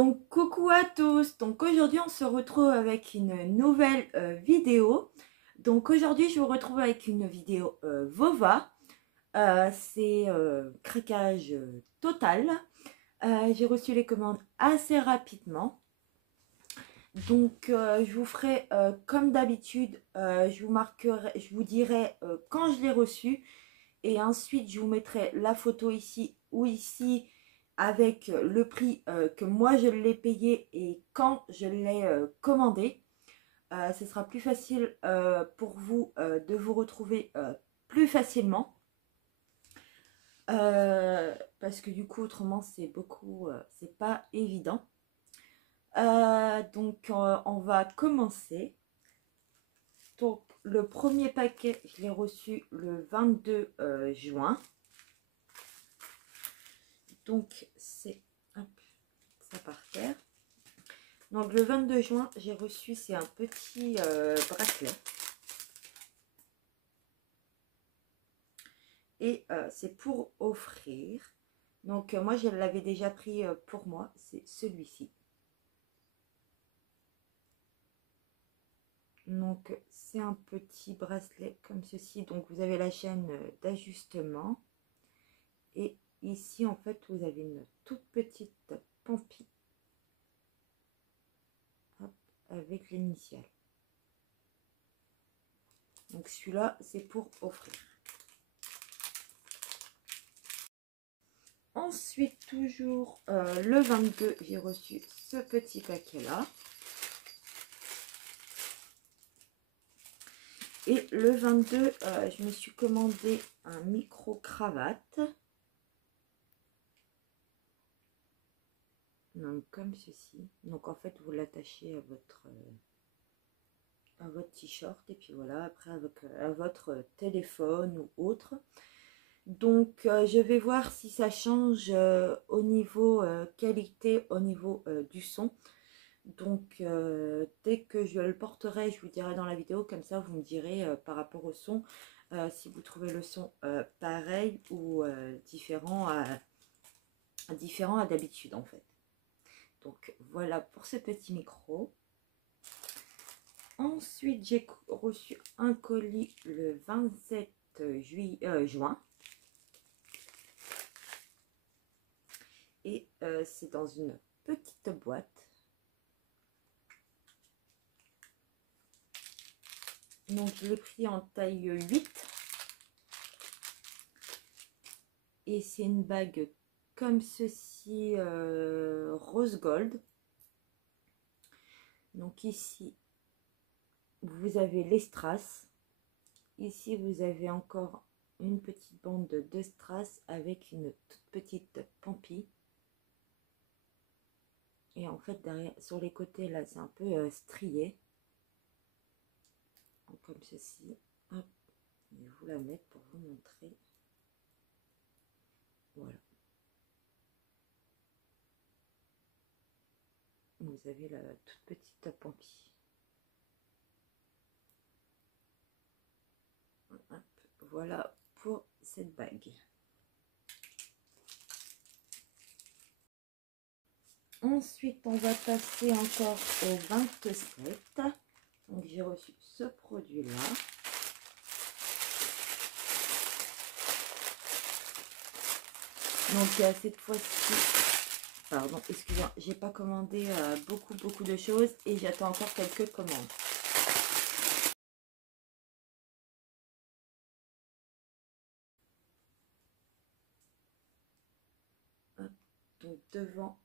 Donc coucou à tous, donc aujourd'hui on se retrouve avec une nouvelle vidéo. Donc aujourd'hui je vous retrouve avec une vidéo Vova. C'est craquage total. J'ai reçu les commandes assez rapidement. Donc je vous ferai comme d'habitude, je vous marquerai, je vous dirai quand je l'ai reçu. Et ensuite je vous mettrai la photo ici ou ici avec le prix que moi je l'ai payé et quand je l'ai commandé. Ce sera plus facile pour vous de vous retrouver plus facilement. Parce que du coup autrement c'est beaucoup, c'est pas évident. Donc on va commencer. Donc le premier paquet je l'ai reçu le 22 juin. Donc c'est ça par terre. Donc le 22 juin j'ai reçu, c'est un petit bracelet. Et c'est pour offrir. Donc moi je l'avais déjà pris pour moi, c'est celui-ci. Donc c'est un petit bracelet comme ceci. Donc vous avez la chaîne d'ajustement. Et ici en fait vous avez une toute petite pampille avec l'initiale. Donc celui-là c'est pour offrir. Ensuite, toujours le 22, j'ai reçu ce petit paquet-là. Et le 22, je me suis commandé un micro-cravate. Donc, comme ceci. Donc, en fait, vous l'attachez à votre t-shirt. Et puis voilà, après, à votre téléphone ou autre. Donc, je vais voir si ça change au niveau qualité, au niveau du son. Donc, dès que je le porterai, je vous dirai dans la vidéo. Comme ça, vous me direz par rapport au son, si vous trouvez le son pareil ou différent à d'habitude, en fait. Donc, voilà pour ce petit micro. Ensuite, j'ai reçu un colis le 27 juin. Et c'est dans une petite boîte. Donc je l'ai pris en taille 8. Et c'est une bague comme ceci, rose gold. Donc ici, vous avez les strass. Ici, vous avez encore une petite bande de strass avec une toute petite pampille. Et en fait, derrière, sur les côtés, là, c'est un peu strié. Donc, comme ceci. Hop, je vais vous la mettre pour vous montrer. Voilà. Vous avez la toute petite pampille. Hop, voilà pour cette bague. Ensuite, on va passer encore au 27. Donc, j'ai reçu ce produit-là. Donc, cette fois-ci, pardon, excusez-moi, j'ai pas commandé beaucoup de choses et j'attends encore quelques commandes. Hop, donc, devant,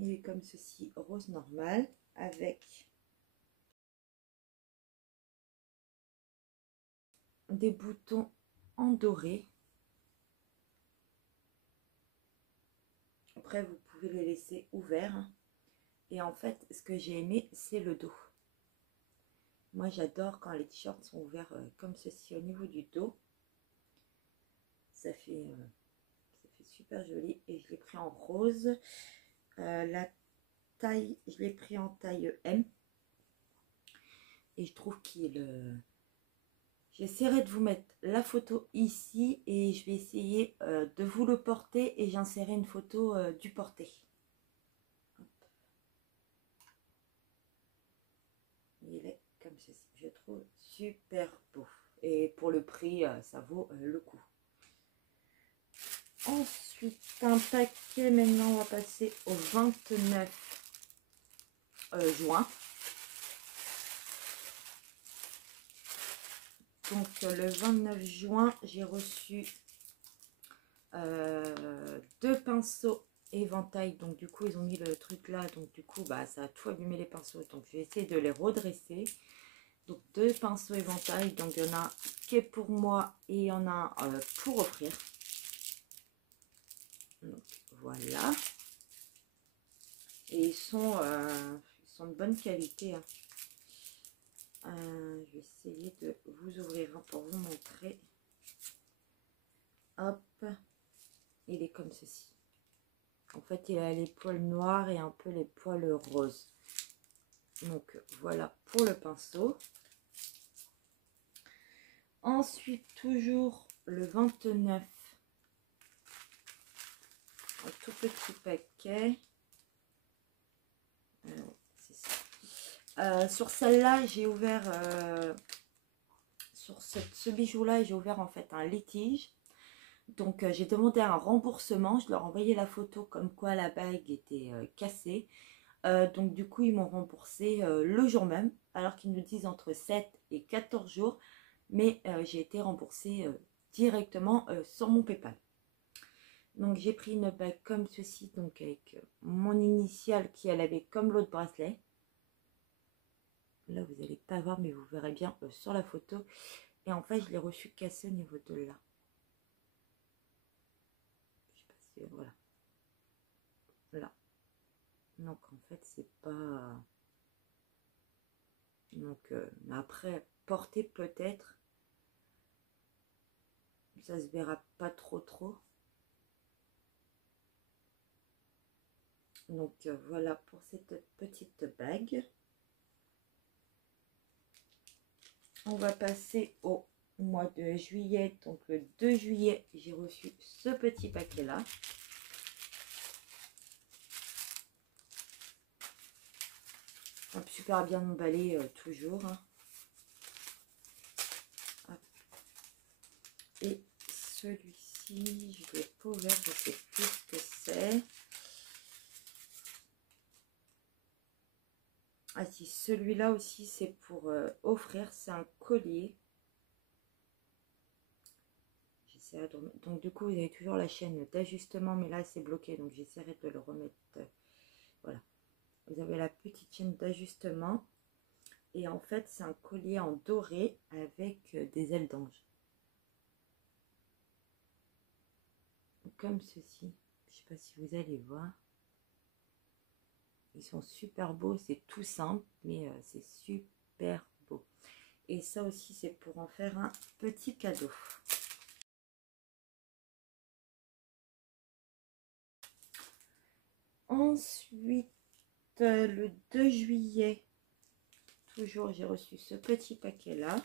il est comme ceci, rose normal, avec des boutons en doré. Après, vous pouvez les laisser ouverts. Et en fait, ce que j'ai aimé, c'est le dos. Moi, j'adore quand les t-shirts sont ouverts comme ceci au niveau du dos. Ça fait super joli. Et je l'ai pris en rose. La taille, je l'ai pris en taille M. Et je trouve qu'il... J'essaierai de vous mettre la photo ici. Et je vais essayer de vous le porter. Et j'insérerai une photo du porté. ceci. Je trouve super beau. Et pour le prix, ça vaut le coup. Ensuite, un paquet. Maintenant, on va passer au 29 juin. Donc, le 29 juin, j'ai reçu 2 pinceaux éventail. Donc, du coup, ils ont mis le truc là. Donc, du coup, bah, ça a tout allumé les pinceaux. Donc, je vais essayer de les redresser. Donc, 2 pinceaux éventail. Donc, il y en a un qui est pour moi et il y en a un pour offrir. Donc, voilà. Et ils sont de bonne qualité. Hein. Je vais essayer de vous ouvrir un pour vous montrer. Hop. Il est comme ceci. En fait, il a les poils noirs et un peu les poils roses. Donc, voilà pour le pinceau. Ensuite, toujours le 29. Un tout petit paquet. C'est ça. Sur celle-là, j'ai ouvert... sur ce bijou-là, j'ai ouvert en fait un litige. Donc, j'ai demandé un remboursement. Je leur ai envoyé la photo comme quoi la bague était cassée. Donc, du coup, ils m'ont remboursé le jour même. Alors qu'ils nous disent entre 7 et 14 jours. Mais j'ai été remboursée directement sur mon PayPal. Donc, j'ai pris une bague comme ceci. Donc, avec mon initiale qui elle avait comme l'autre bracelet. Là, vous n'allez pas voir, mais vous verrez bien sur la photo. Et en fait, je l'ai reçu cassé au niveau de là. Je sais pas si... Voilà. Là. Donc, en fait, c'est pas... Donc, mais après, porter peut-être. Ça se verra pas trop. Donc, voilà pour cette petite bague. On va passer au mois de juillet. Donc, le 2 juillet, j'ai reçu ce petit paquet-là. Super bien emballé, toujours. Hein. Et celui-ci, je ne l'ai pas ouvert, je ne sais plus ce que c'est. Ah si, celui-là aussi, c'est pour offrir. C'est un collier. Donc du coup, vous avez toujours la chaîne d'ajustement, mais là, c'est bloqué. Donc j'essaierai de le remettre. Voilà. Vous avez la petite chaîne d'ajustement. Et en fait, c'est un collier en doré avec des ailes d'ange. Comme ceci. Je ne sais pas si vous allez voir. Ils sont super beaux. C'est tout simple, mais c'est super beau. Et ça aussi, c'est pour en faire un petit cadeau. Ensuite, le 2 juillet, toujours, j'ai reçu ce petit paquet-là.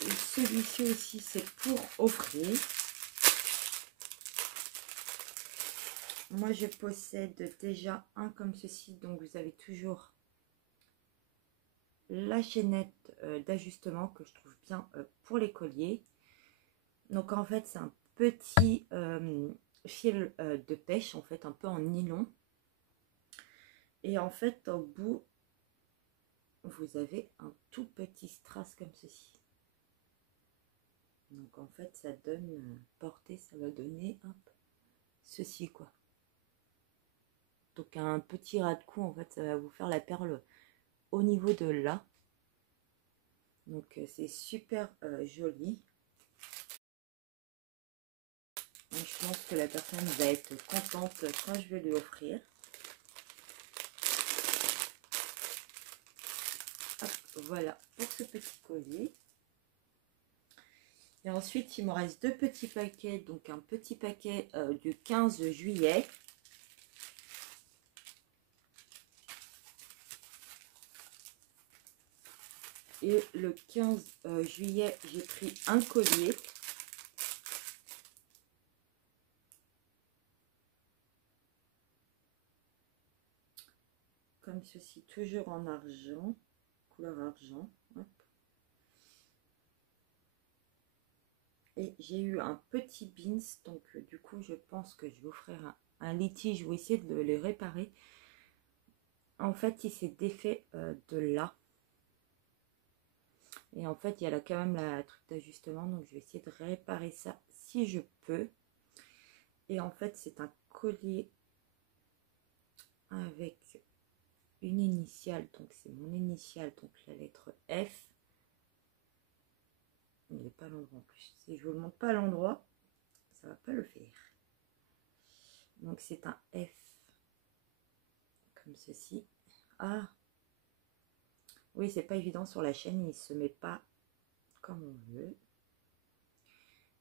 Et celui-ci aussi, c'est pour offrir. Moi, je possède déjà un comme ceci. Donc, vous avez toujours la chaînette d'ajustement que je trouve bien pour les colliers. Donc, en fait, c'est un petit fil de pêche, en fait, un peu en nylon. Et en fait, au bout, vous avez un tout petit strass comme ceci. Donc en fait, ça donne, porter, ça va donner hop, ceci quoi. Donc un petit ras de cou, en fait, ça va vous faire la perle au niveau de là. Donc c'est super joli. Donc, je pense que la personne va être contente quand je vais lui offrir. Hop, voilà pour ce petit collier. Et ensuite, il me reste 2 petits paquets. Donc, un petit paquet du 15 juillet. Et le 15 juillet, j'ai pris un collier. Comme ceci, toujours en argent. couleur argent. Hop. Et j'ai eu un petit bins, donc du coup je pense que je vais offrir un litige, je vais essayer de le réparer. En fait il s'est défait de là. Et en fait il y a là quand même la truc d'ajustement, donc je vais essayer de réparer ça si je peux. Et en fait c'est un collier avec une initiale, donc c'est mon initiale, donc la lettre F. Il n'est pas à l'endroit en plus. Si je vous le montre pas à l'endroit, ça va pas le faire. Donc c'est un F comme ceci. Ah oui, c'est pas évident sur la chaîne, il se met pas comme on veut.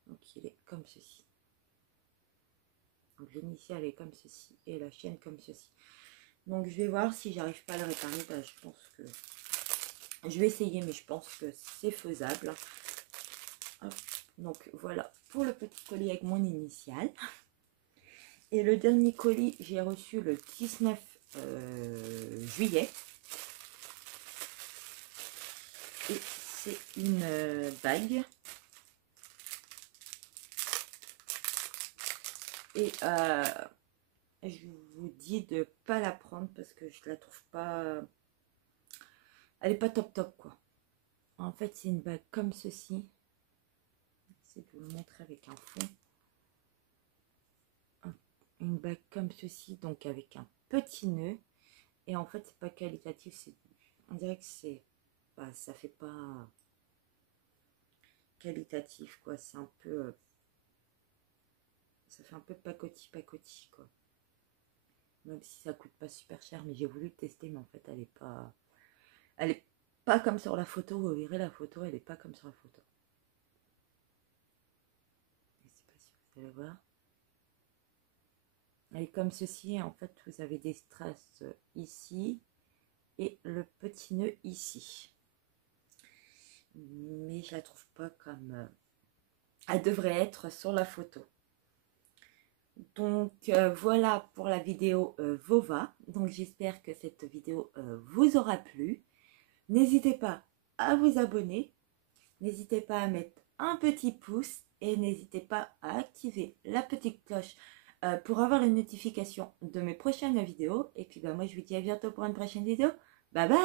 Donc il est comme ceci. Donc l'initiale est comme ceci et la chaîne comme ceci. Donc je vais voir si j'arrive pas à le réparer. Ben, je pense que je vais essayer, mais je pense que c'est faisable. Hop. Donc voilà pour le petit colis avec mon initiale. Et le dernier colis, j'ai reçu le 19 juillet. Et c'est une bague. Et je vous dis de pas la prendre parce que je la trouve pas... Elle est pas top top quoi. En fait c'est une bague comme ceci. J'essaie de vous le montrer avec un fond. Une bague comme ceci, donc avec un petit nœud. Et en fait c'est pas qualitatif, c'est... On dirait que c'est... Bah, ça fait pas qualitatif quoi, c'est un peu... Ça fait un peu pacoti quoi. Même si ça coûte pas super cher, mais j'ai voulu tester, mais en fait elle est pas... Elle est pas comme sur la photo, vous verrez la photo, elle est pas comme sur la photo. Je sais pas si vous allez voir. Elle est comme ceci, et en fait vous avez des strass ici et le petit nœud ici. Mais je la trouve pas comme elle devrait être sur la photo. Donc voilà pour la vidéo Vova. Donc j'espère que cette vidéo vous aura plu. N'hésitez pas à vous abonner. N'hésitez pas à mettre un petit pouce et n'hésitez pas à activer la petite cloche pour avoir les notifications de mes prochaines vidéos. Et puis bah, moi je vous dis à bientôt pour une prochaine vidéo. Bye bye!